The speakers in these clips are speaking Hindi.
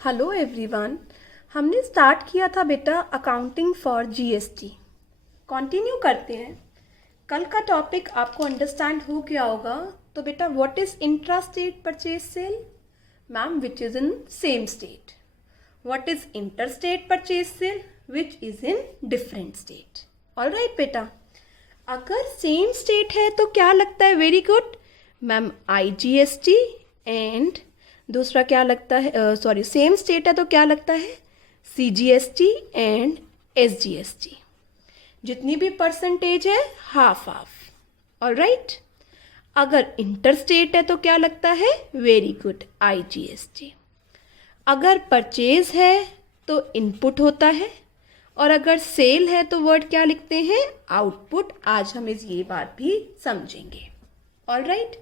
Hello everyone. हमने स्टार्ट किया था बेटा अकाउंटिंग फॉर जीएसटी। कंटिन्यू करते हैं। कल का टॉपिक आपको अंडरस्टैंड हो गया होगा। तो बेटा what is intra state purchase sale? Ma'am which is in same state. What is inter state purchase sale? Which is in different state. Alright बेटा, अगर सेम स्टेट है तो क्या लगता है? Very good ma'am, IGST. And दूसरा क्या लगता है? सॉरी, सेम स्टेट है तो क्या लगता है? CGST and SGST. जितनी भी परसेंटेज है हाफ हाफ। ऑलराइट, अगर इंटर स्टेट है तो क्या लगता है? Very good, IGST. अगर परचेज है तो इनपुट होता है, और अगर सेल है तो वर्ड क्या लिखते हैं? आउटपुट। आज हम ये बात भी समझेंगे। ऑलराइट,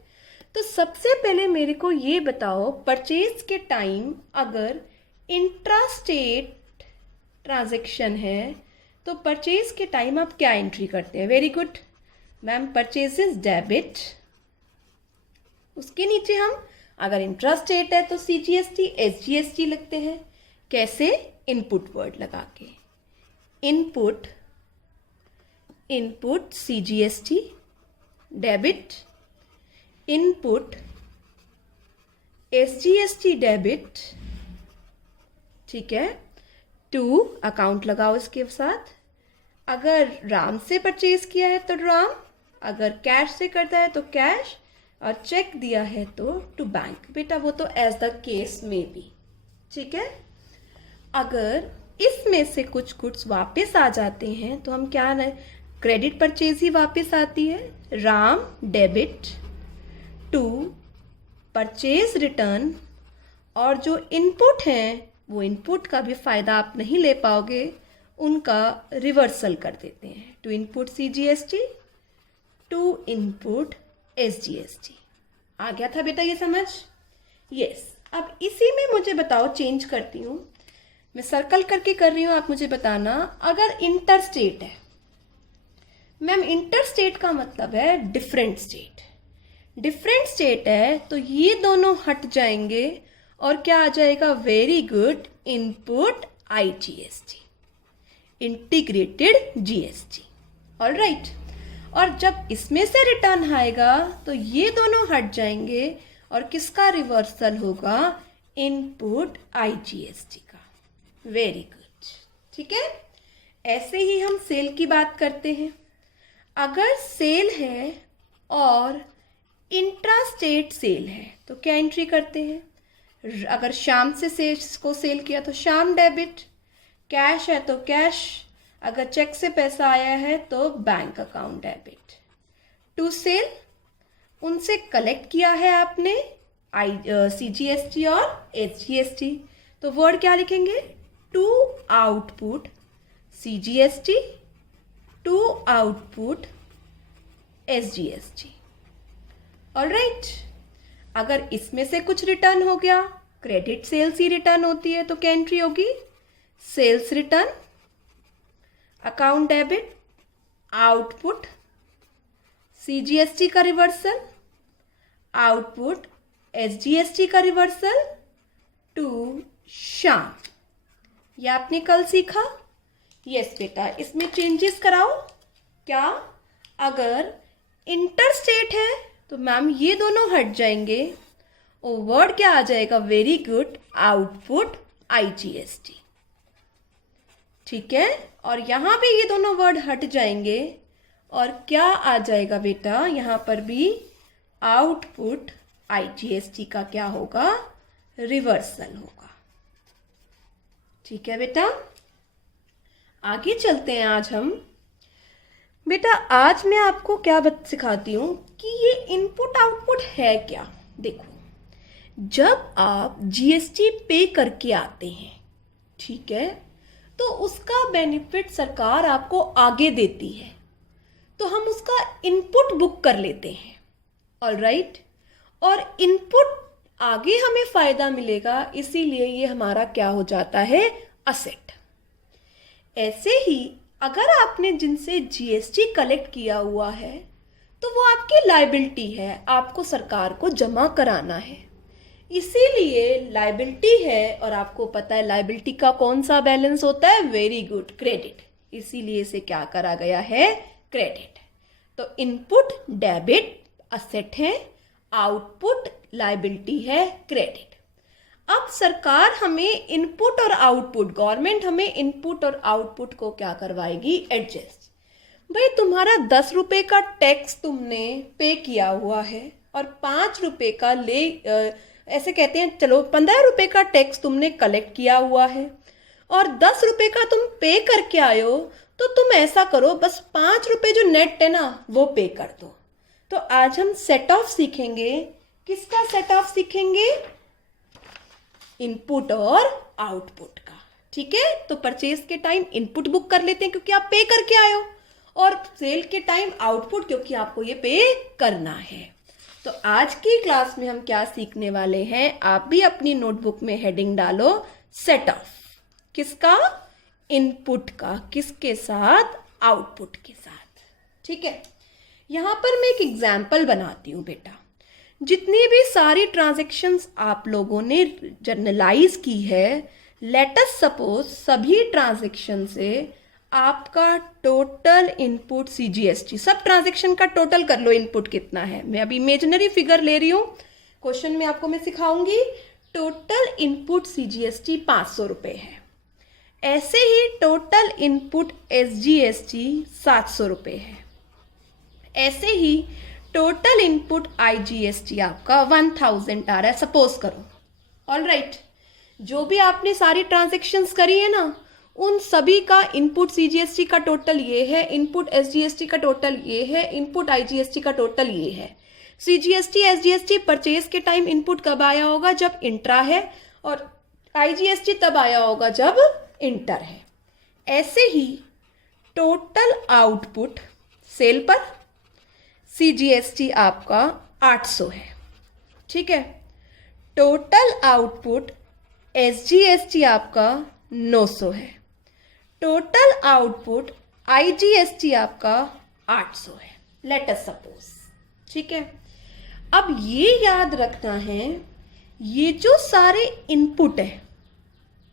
तो सबसे पहले मेरे को ये बताओ, परचेज के टाइम अगर इंट्रा स्टेट ट्रांजैक्शन है तो परचेज के टाइम आप क्या एंट्री करते हैं? Very good ma'am, purchase is debit. उसके नीचे हम अगर इंट्रा स्टेट है तो सीजीएसटी एसजीएसटी लिखते हैं। कैसे? इनपुट वर्ड लगा के। Input, input CGST, debit, input SGST debit. ठीक है, टू अकाउंट लगाओ इसके साथ। अगर राम से परचेज किया है तो राम, अगर कैश से करता है तो कैश, और चेक दिया है तो टू बैंक। बेटा वो तो एज द केस में भी। ठीक है, अगर इसमें से कुछ गुड्स वापस आ जाते हैं तो हम क्या, क्रेडिट परचेज ही वापस आती है। Ram debit to purchase return, और जो इनपुट हैं वो इनपुट का भी फायदा आप नहीं ले पाओगे, उनका रिवर्सल कर देते हैं। To input CGST, to input SGST. आ गया था बेटा ये समझ? यस। अब इसी में मुझे बताओ, चेंज करती हूँ, मैं सर्कल करके कर रही हूँ, आप मुझे बताना। अगर इंटर स्टेट है मैम, इंटर स्टेट का मतलब है डिफरेंट स्टेट। डिफरेंट स्टेट है तो ये दोनों हट जाएंगे और क्या आ जाएगा? Very good, input IGST, integrated GST. Alright, और जब इसमें से रिटर्न आएगा तो ये दोनों हट जाएंगे और किसका रिवर्सल होगा? इनपुट आईजीएसटी का। Very good. ठीक है, ऐसे ही हम सेल की बात करते हैं। अगर सेल है और इंट्रा स्टेट सेल है तो क्या एंट्री करते हैं? अगर शाम से सेल्स को सेल किया तो शाम डेबिट, कैश है तो कैश, अगर चेक से पैसा आया है तो bank account debit. To sale, उनसे कलेक्ट किया है आपने सीजीएसटी और एसजीएसटी, तो वर्ड क्या लिखेंगे? To output CGST, to output SGST. Alright, अगर इसमें से कुछ रिटर्न हो गया, क्रेडिट सेल्स ही रिटर्न होती है, तो क्या एंट्री होगी? Sales return, account debit, output CGST का रिवर्सल, आउटपुट एसजीएसटी का रिवर्सल टू शाम। ये आपने कल सीखा। यस बेटा, इसमें चेंजेस कराओ। क्या? अगर इंटर स्टेट है तो मैम ये दोनों हट जाएंगे और वर्ड क्या आ जाएगा? Very good, output IGST. ठीक है, और यहां भी ये दोनों वर्ड हट जाएंगे और क्या आ जाएगा बेटा? यहां पर भी आउटपुट आईजीएसटी का क्या होगा? रिवर्सल होगा। ठीक है बेटा, आगे चलते हैं। आज हम बेटा, आज मैं आपको क्या सिखाती हूँ कि ये इनपुट आउटपुट है क्या। देखो, जब आप जीएसटी पे करके आते हैं, ठीक है, तो उसका बेनिफिट सरकार आपको आगे देती है, तो हम उसका इनपुट बुक कर लेते हैं। ऑलराइट, और इनपुट आगे हमें फायदा मिलेगा, इसीलिए ये हमारा क्या हो जाता है? असेट। ऐसे ही अगर आपने जिनसे जीएसटी कलेक्ट किया हुआ है तो वो आपकी लायबिलिटी है, आपको सरकार को जमा कराना है। इसीलिए लायबिलिटी है, और आपको पता है लायबिलिटी का कौन सा बैलेंस होता है, वेरी गुड, क्रेडिट। इसीलिए इसे क्या करा गया है, क्रेडिट। तो इनपुट डेबिट असेट है, आउटपुट लायबिलिटी है, क्रेडिट। अब सरकार हमें इनपुट और आउटपुट, गवर्नमेंट हमें इनपुट और आउटपुट को क्या करवाएगी, एडजस्ट। भाई तुम्हारा 10 रुपए का टैक्स तुमने पे किया हुआ है और 5 रुपए का ऐसे कहते हैं, चलो 15 रुपए का टैक्स तुमने कलेक्ट किया हुआ है और 10 रुपए का तुम पे करके आए हो, तो तुम ऐसा करो बस 5 रुपए जो नेट है ना वो पे कर दो। तो आज हम सेट ऑफ सीखेंगे। किसका सेट ऑफ सीखेंगे, इनपुट और आउटपुट का। ठीक है, तो परचेज के टाइम इनपुट बुक कर लेते हैं क्योंकि आप पे करके आए हो, और सेल के टाइम आउटपुट क्योंकि आपको ये पे करना है। तो आज की क्लास में हम क्या सीखने वाले हैं, आप भी अपनी नोटबुक में हेडिंग डालो, सेट ऑफ। किसका, इनपुट का, किसके साथ, आउटपुट के साथ। ठीक है, यहां पर मैं एक एग्जाम्पल बनाती हूं बेटा। जितनी भी सारी ट्रांजैक्शंस आप लोगों ने जर्नलाइज की है, लेट अस सपोज सभी ट्रांजैक्शन से आपका टोटल इनपुट CGST, सब ट्रांजैक्शन का टोटल कर लो, इनपुट कितना है। मैं अभी इमेजिनरी फिगर ले रही हूं, क्वेश्चन में आपको मैं सिखाऊंगी। टोटल इनपुट CGST 500 रुपए है। ऐसे ही टोटल इनपुट SGST 700 रुपए है। ऐसे ही टोटल इनपुट IGST आपका 1000 आ रहा है, सपोज करो। ऑल राइट, जो भी आपने सारी ट्रांजैक्शंस करी है ना, उन सभी का इनपुट CGST का टोटल ये है, इनपुट SGST का टोटल ये है, इनपुट IGST का टोटल ये है। CGST SGST परचेज के टाइम इनपुट कब आया होगा, जब इंट्रा है, और IGST तब आया होगा जब इंटर है। ऐसे ही टोटल आउटपुट सेल पर CGST आपका 800 है। ठीक है, टोटल आउटपुट SGST आपका 900 है। टोटल आउटपुट IGST आपका 800 है, लेट अस सपोज। ठीक है, अब ये याद रखना है, ये जो सारे इनपुट है,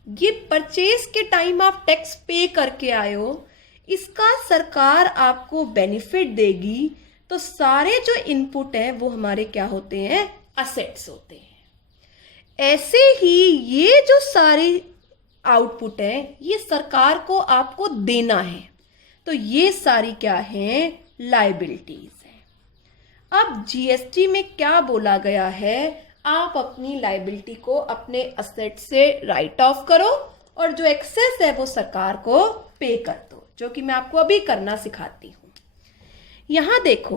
ये परचेज के टाइम आप टैक्स पे करके आए हो, इसका सरकार आपको बेनिफिट देगी। तो सारे जो इनपुट हैं वो हमारे क्या होते हैं, असेट्स होते हैं। ऐसे ही ये जो सारे आउटपुट हैं, ये सरकार को आपको देना है, तो ये सारी क्या हैं, लायबिलिटीज हैं। अब GST में क्या बोला गया है, आप अपनी लायबिलिटी को अपने असेट से राइट ऑफ करो और जो एक्सेस है वो सरकार को पे कर दो, जो कि मैं आपको अभी करना सिखाती हूँ। यहां देखो,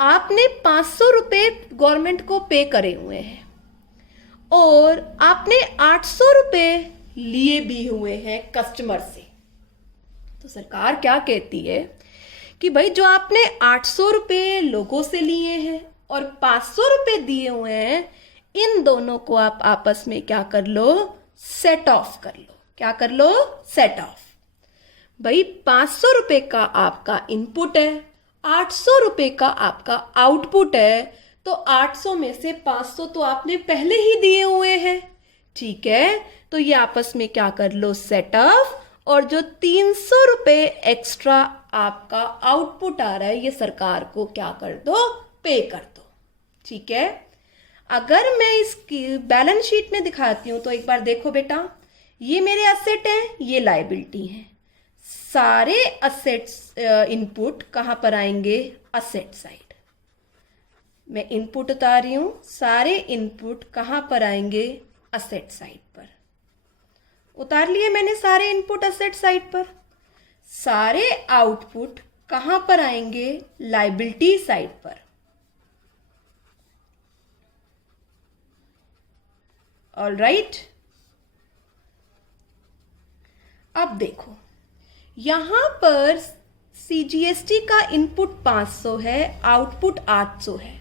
आपने 500 रुपए गवर्नमेंट को पे करे हुए हैं और आपने 800 रुपए लिए भी हुए हैं कस्टमर से। तो सरकार क्या कहती है कि भाई जो आपने 800 रुपए लोगों से लिए हैं और 500 रुपए दिए हुए हैं, इन दोनों को आप आपस में क्या कर लो, सेट ऑफ कर लो। क्या कर लो, सेट ऑफ। भाई 500 रुपए का आपका इनपुट है, 800 रुपए का आपका आउटपुट है, तो 800 में से 500 तो आपने पहले ही दिए हुए हैं। ठीक है, तो ये आपस में क्या कर लो, सेट ऑफ। और जो 300 रुपए एक्स्ट्रा आपका आउटपुट आ रहा है, ये सरकार को क्या कर दो, पे कर दो। ठीक है, अगर मैं इसकी बैलेंस शीट में दिखाती हूं तो एक बार देखो बेटा, ये मेरे असेट हैं, ये लायबिलिटी है। सारे असेट्स इनपुट कहां पर आएंगे, असेट साइड। मैं इनपुट उतार रही हूं, सारे इनपुट कहां पर आएंगे, असेट साइड पर। उतार लिए मैंने सारे इनपुट असेट साइड पर। सारे आउटपुट कहां पर आएंगे, लायबिलिटी साइड पर। ऑल राइट, अब देखो यहां पर CGST का इनपुट 500 है, आउटपुट 800 है।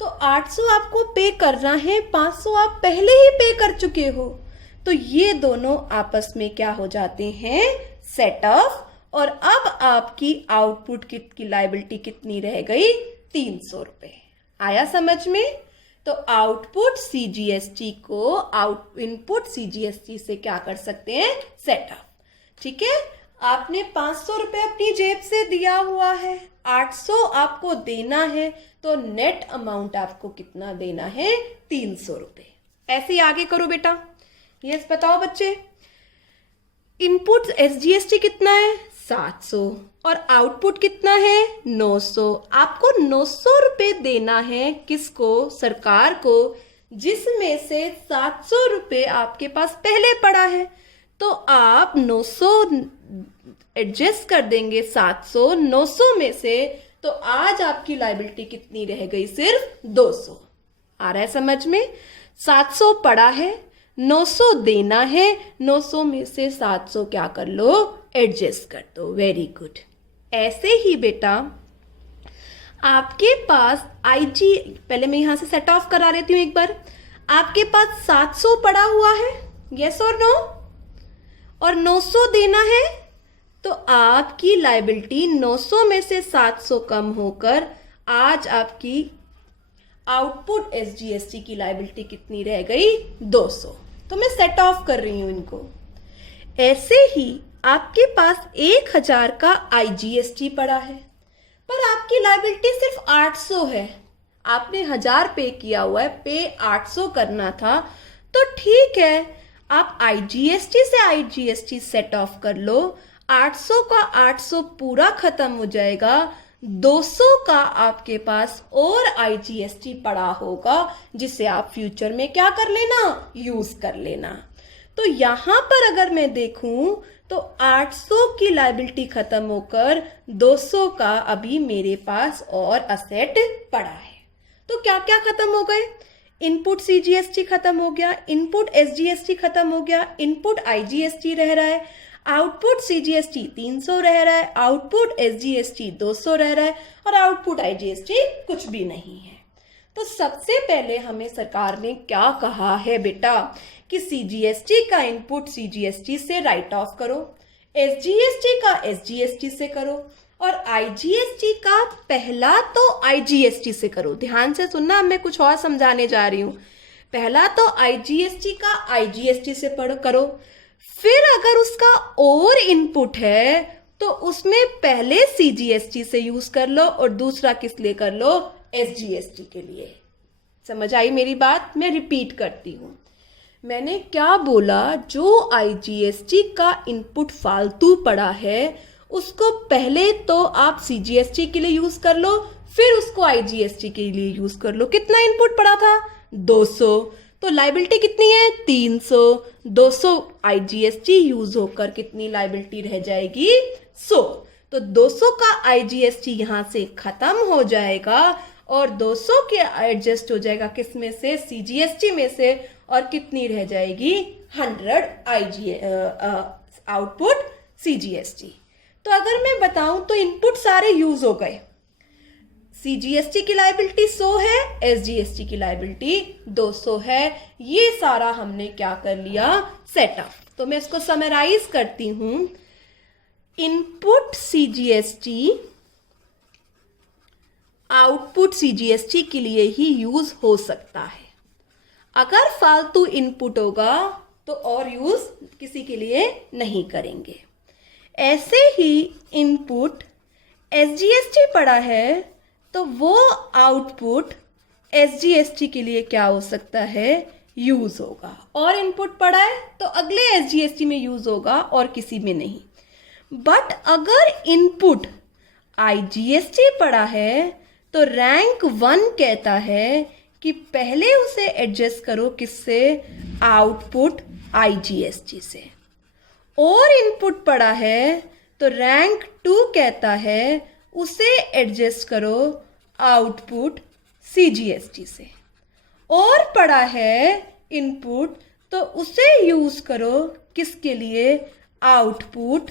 तो 800 आपको पे करना है, 500 आप पहले ही पे कर चुके हो, तो ये दोनों आपस में क्या हो जाते हैं, सेट ऑफ। और अब आपकी आउटपुट की लायबिलिटी कितनी रह गई, 300 रुपए। आया समझ में? तो आउटपुट सीजीएसटी को इनपुट सीजीएसटी से क्या कर सकते हैं, सेट ऑफ। ठीक है, आपने 500 रुपये अपनी जेब से दिया हुआ है, 800 आपको देना है, तो नेट अमाउंट आपको कितना देना है, 300 रुपये। ऐसे ही आगे करो बेटा। यस बताओ बच्चे, इनपुट एसजीएसटी कितना है, 700 और आउटपुट कितना है, 900। आपको 900 रुपये देना है किसको, सरकार को, जिसमें से 700 रुपये आपके पास पहले पड़ा है। तो आप 900 एडजस्ट कर देंगे 700 900 में से, तो आज आपकी लायबिलिटी कितनी रह गई, सिर्फ 200। आ रहा है समझ में, 700 पड़ा है, 900 देना है, 900 में से 700 क्या कर लो, एडजस्ट कर दो। Very good. ऐसे ही बेटा आपके पास आईजी, पहले मैं यहां से सेट ऑफ करा लेती हूं एक बार। आपके पास 700 पड़ा हुआ है, यस और नो, और 900 देना है, तो आपकी लायबिलिटी 900 में से 700 कम होकर आज आपकी आउटपुट एसजीएसटी की लायबिलिटी कितनी रह गई, 200। तो मैं सेट ऑफ कर रही हूं इनको। ऐसे ही आपके पास 1000 का आईजीएसटी पड़ा है, पर आपकी लायबिलिटी सिर्फ 800 है। आपने 1000 पे किया हुआ है, पे 800 करना था, तो ठीक है, आप आईजीएसटी से आईजीएसटी सेट ऑफ कर लो। 800 का 800 पूरा खत्म हो जाएगा, 200 का आपके पास और आईजीएसटी पड़ा होगा, जिसे आप फ्यूचर में क्या कर लेना, यूज कर लेना। तो यहां पर अगर मैं देखूं तो 800 की लायबिलिटी खत्म होकर 200 का अभी मेरे पास और असेट पड़ा है। तो क्या क्या खत्म हो गए, इनपुट सीजीएसटी खत्म हो गया, इनपुट एसजीएसटी खत्म हो गया, इनपुट आईजीएसटी रह रहा है, आउटपुट सीजीएसटी 300 रह रहा है, आउटपुट एसजीएसटी 200 रह रहा है, और आउटपुट आईजीएसटी कुछ भी नहीं है। तो सबसे पहले हमें सरकार ने क्या कहा है बेटा, कि सीजीएसटी का इनपुट सीजीएसटी से राइट ऑफ करो, एसजीएसटी का एसजीएसटी से करो, और आईजीएसटी का पहला तो आईजीएसटी से करो। ध्यान से सुनना, मैं कुछ और समझाने जा रही हूं। पहला तो आईजीएसटी का आईजीएसटी से करो, फिर अगर उसका और इनपुट है तो उसमें पहले सीजीएसटी से यूज कर लो और दूसरा किस लिए कर लो, एसजीएसटी के लिए। समझ आई मेरी बात? मैं रिपीट करती हूं, मैंने क्या बोला, जो आईजीएसटी का इनपुट फालतू पड़ा है उसको पहले तो आप सीजीएसटी के लिए यूज कर लो, फिर उसको आईजीएसटी के लिए यूज कर लो। कितना इनपुट पड़ा था, 200, तो लायबिलिटी कितनी है, 300। 200 आईजीएसटी यूज होकर कितनी लायबिलिटी रह जाएगी, 100। तो 200 का आईजीएसटी यहां से खत्म हो जाएगा और 200 के एडजस्ट हो जाएगा किस में से, सीजीएसटी में से, और कितनी रह जाएगी, 100 आउटपुट सीजीएसटी। तो अगर मैं बताऊं तो इनपुट सारे यूज हो गए, सीजीएसटी की लायबिलिटी 100 है, एसजीएसटी की लायबिलिटी 200 है। ये सारा हमने क्या कर लिया, सेटअप। तो मैं इसको समराइज करती हूं, इनपुट सीजीएसटी आउटपुट सीजीएसटी के लिए ही यूज हो सकता है। अगर फालतू इनपुट होगा तो और यूज किसी के लिए नहीं करेंगे। ऐसे ही इनपुट एसजीएसटी पड़ा है तो वो आउटपुट एसजीएसटी के लिए क्या हो सकता है, यूज होगा। और इनपुट पड़ा है तो अगले एसजीएसटी में यूज होगा और किसी में नहीं। बट अगर इनपुट आईजीएसटी पड़ा है तो रैंक 1 कहता है कि पहले उसे एडजस्ट करो किससे, आउटपुट आईजीएसटी से। और इनपुट पड़ा है तो रैंक 2 कहता है उसे एडजस्ट करो आउटपुट सीजीएसटी से। और पड़ा है इनपुट तो उसे यूज करो किसके लिए, आउटपुट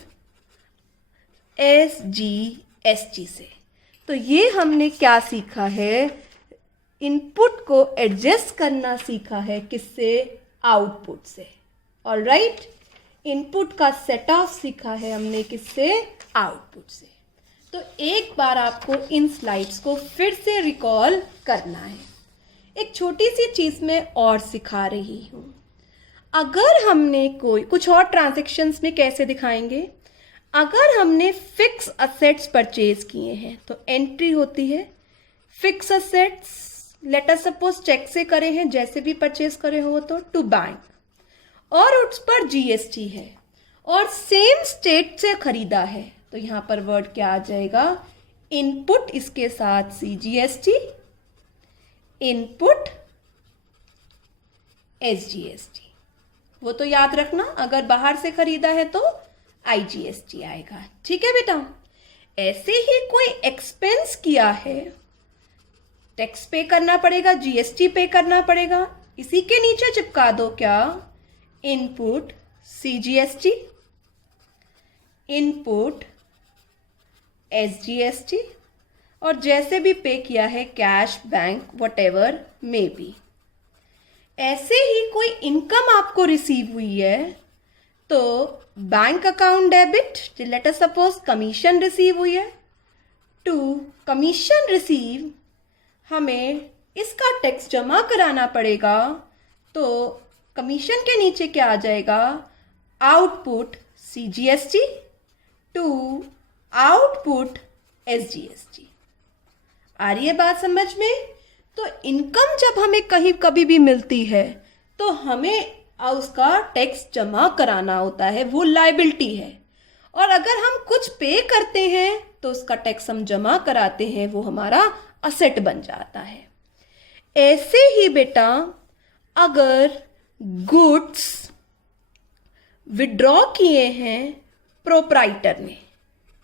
एसजीएसटी से। तो ये हमने क्या सीखा है, इनपुट को एडजस्ट करना सीखा है किससे, आउटपुट से। ऑलराइट, इनपुट का सेट ऑफ सीखा है हमने किससे, आउटपुट से। तो एक बार आपको इन स्लाइड्स को फिर से रिकॉल करना है। एक छोटी सी चीज़ मैं और सिखा रही हूँ। अगर हमने कोई कुछ और ट्रांजैक्शंस में कैसे दिखाएंगे, अगर हमने फिक्स असेट्स परचेज किए हैं तो एंट्री होती है fix assets, let us suppose cheque से करे हैं, जैसे भी परचेज करे हो तो टू बैंक, और उस पर जीएसटी है और सेम स्टेट से खरीदा है तो यहाँ पर वर्ड क्या आ जाएगा, इनपुट, इसके साथ सीजीएसटी, इनपुट एसजीएसटी। वो तो याद रखना, अगर बाहर से खरीदा है तो आईजीएसटी आएगा। ठीक है बेटा। ऐसे ही कोई एक्सपेंस किया है, टैक्स पे करना पड़ेगा, जीएसटी पे करना पड़ेगा, इसी के नीचे चिपका दो क्या, इनपुट सीजीएसटी, इनपुट एसजीएसटी, और जैसे भी पे किया है cash, bank, whatever may be. ऐसे ही कोई इनकम आपको रिसीव हुई है तो bank account debit, late us suppose commission receive हुई है, टू कमीशन रिसीव हमें इसका टैक्स जमा कराना पड़ेगा तो कमीशन के नीचे क्या आ जाएगा, output CGST to output SGST. आ रही है बात समझ में? तो इनकम जब हमें कहीं कभी भी मिलती है तो हमें उसका टैक्स जमा कराना होता है, वो लायबिलिटी है, और अगर हम कुछ पे करते हैं तो उसका टैक्स हम जमा कराते हैं, वो हमारा असेट बन जाता है। ऐसे ही बेटा अगर गुड्स विड्रॉ किए हैं प्रोप्राइटर ने,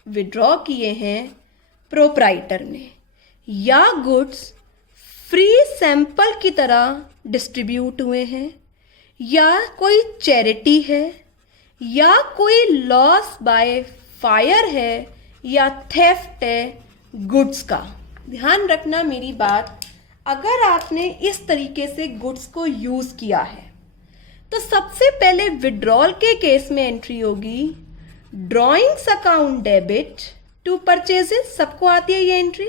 विड्रॉ किए हैं प्रोप्राइटर ने, या गुड्स फ्री सैंपल की तरह डिस्ट्रीब्यूट हुए हैं, या कोई चैरिटी है, या कोई लॉस बाय फायर है, या थेफ्ट है गुड्स का। ध्यान रखना मेरी बात, अगर आपने इस तरीके से गुड्स को यूज़ किया है तो सबसे पहले विड्रॉल के केस में एंट्री होगी drawings account debit to purchases, सबको आती है ये एंट्री,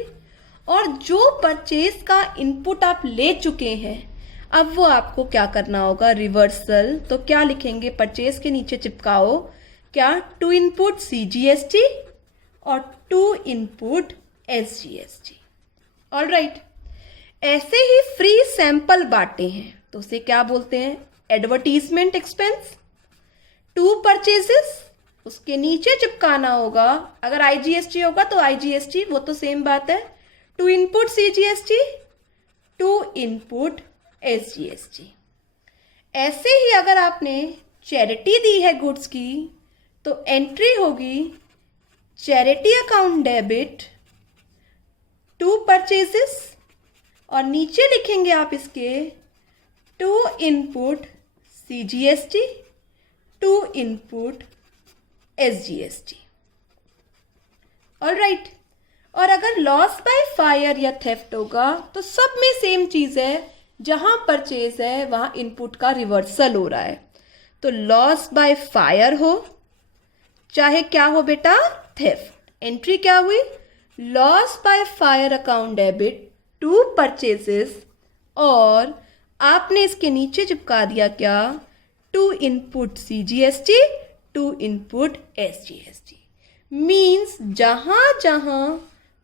और जो परचेज का इनपुट आप ले चुके हैं अब वो आपको क्या करना होगा, रिवर्सल। तो क्या लिखेंगे, परचेज के नीचे चिपकाओ क्या, टू इनपुट सीजीएसटी और टू इनपुट एसजीएसटी। ऑलराइट। ऐसे ही फ्री सैंपल बांटे हैं तो उसे क्या बोलते हैं, एडवर्टीजमेंट एक्सपेंस। टू परचेजेस, उसके नीचे चिपकाना होगा, अगर आईजीएसटी होगा तो आईजीएसटी, वो तो सेम बात है, to input CGST, to input SGST. ऐसे ही अगर आपने चैरिटी दी है गुड्स की तो एंट्री होगी charity account debit to purchases, और नीचे लिखेंगे आप इसके to input CGST, to input SGST. Alright. और अगर लॉस बाय फायर या थेफ्ट होगा तो सब में सेम चीज़ है, जहां परचेज है वहां इनपुट का रिवर्सल हो रहा है। तो लॉस बाय फायर हो चाहे क्या हो बेटा, थेफ्ट, एंट्री क्या हुई, loss by fire account debit to purchases, और आपने इसके नीचे चिपका दिया क्या, to input CGST, to input SGST. Means जहां जहां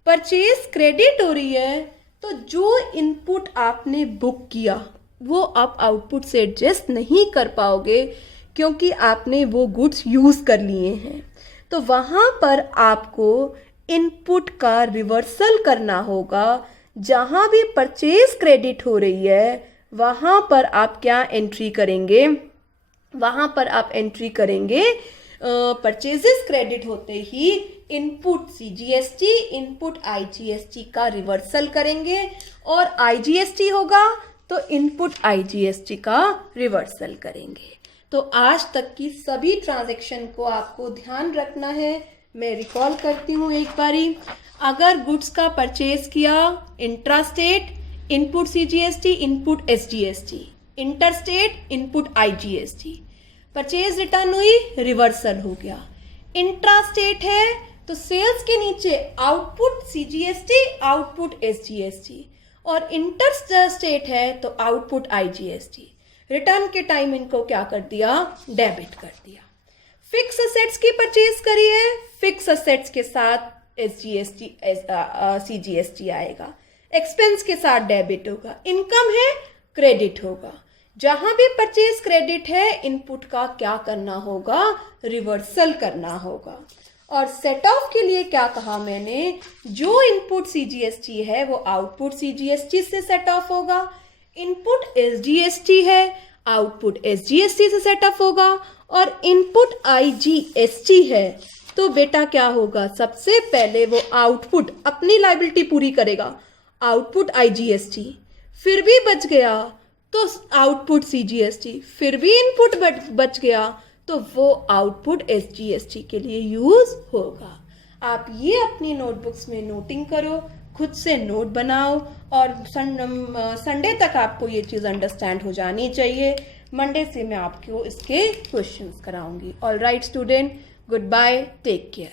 परचेज क्रेडिट हो रही है तो जो इनपुट आपने बुक किया वो आप आउटपुट से एडजस्ट नहीं कर पाओगे क्योंकि आपने वो गुड्स यूज़ कर लिए हैं। तो वहाँ पर आपको इनपुट का रिवर्सल करना होगा। जहाँ भी परचेज क्रेडिट हो रही है वहाँ पर आप क्या एंट्री करेंगे, वहाँ पर आप एंट्री करेंगे परचेजेस क्रेडिट होते ही इनपुट सीजीएसटी, इनपुट आईजीएसटी का रिवर्सल करेंगे, और आईजीएसटी होगा तो इनपुट आईजीएसटी का रिवर्सल करेंगे। तो आज तक की सभी ट्रांजैक्शन को आपको ध्यान रखना है। मैं रिकॉल करती हूँ एक बारी। अगर गुड्स का परचेज किया intrastate, input CGST, input SGST, interstate, input IGST, purchase return हुई, रिवर्सल हो गया। इंट्रास्टेट है तो सेल्स के नीचे आउटपुट सीजीएसटी, आउटपुट एसजीएसटी, और इंटर स्टेट है तो आउटपुट IGST। रिटर्न के टाइम इनको क्या कर दिया, डेबिट कर दिया। फिक्स असेट्स की परचेज करी है, फिक्स असेट्स के साथ SGST CGST आएगा, एक्सपेंस के साथ डेबिट होगा, इनकम है क्रेडिट होगा। जहां भी परचेज क्रेडिट है इनपुट का क्या करना होगा, रिवर्सल करना होगा। और सेट ऑफ के लिए क्या कहा मैंने, जो इनपुट CGST है वो आउटपुट CGST से सेट ऑफ होगा, इनपुट SGST है आउटपुट SGST से सेट ऑफ होगा, और इनपुट IGST है तो बेटा क्या होगा, सबसे पहले वो आउटपुट अपनी लायबिलिटी पूरी करेगा, आउटपुट IGST, फिर भी बच गया तो आउटपुट CGST, फिर भी इनपुट बच गया तो वो आउटपुट SGST के लिए यूज होगा। आप ये अपनी नोटबुक्स में नोटिंग करो, खुद से नोट बनाओ, और संडे तक आपको ये चीज़ अंडरस्टैंड हो जानी चाहिए। मंडे से मैं आपको इसके क्वेश्चंस कराऊंगी। All right student, good bye, take care.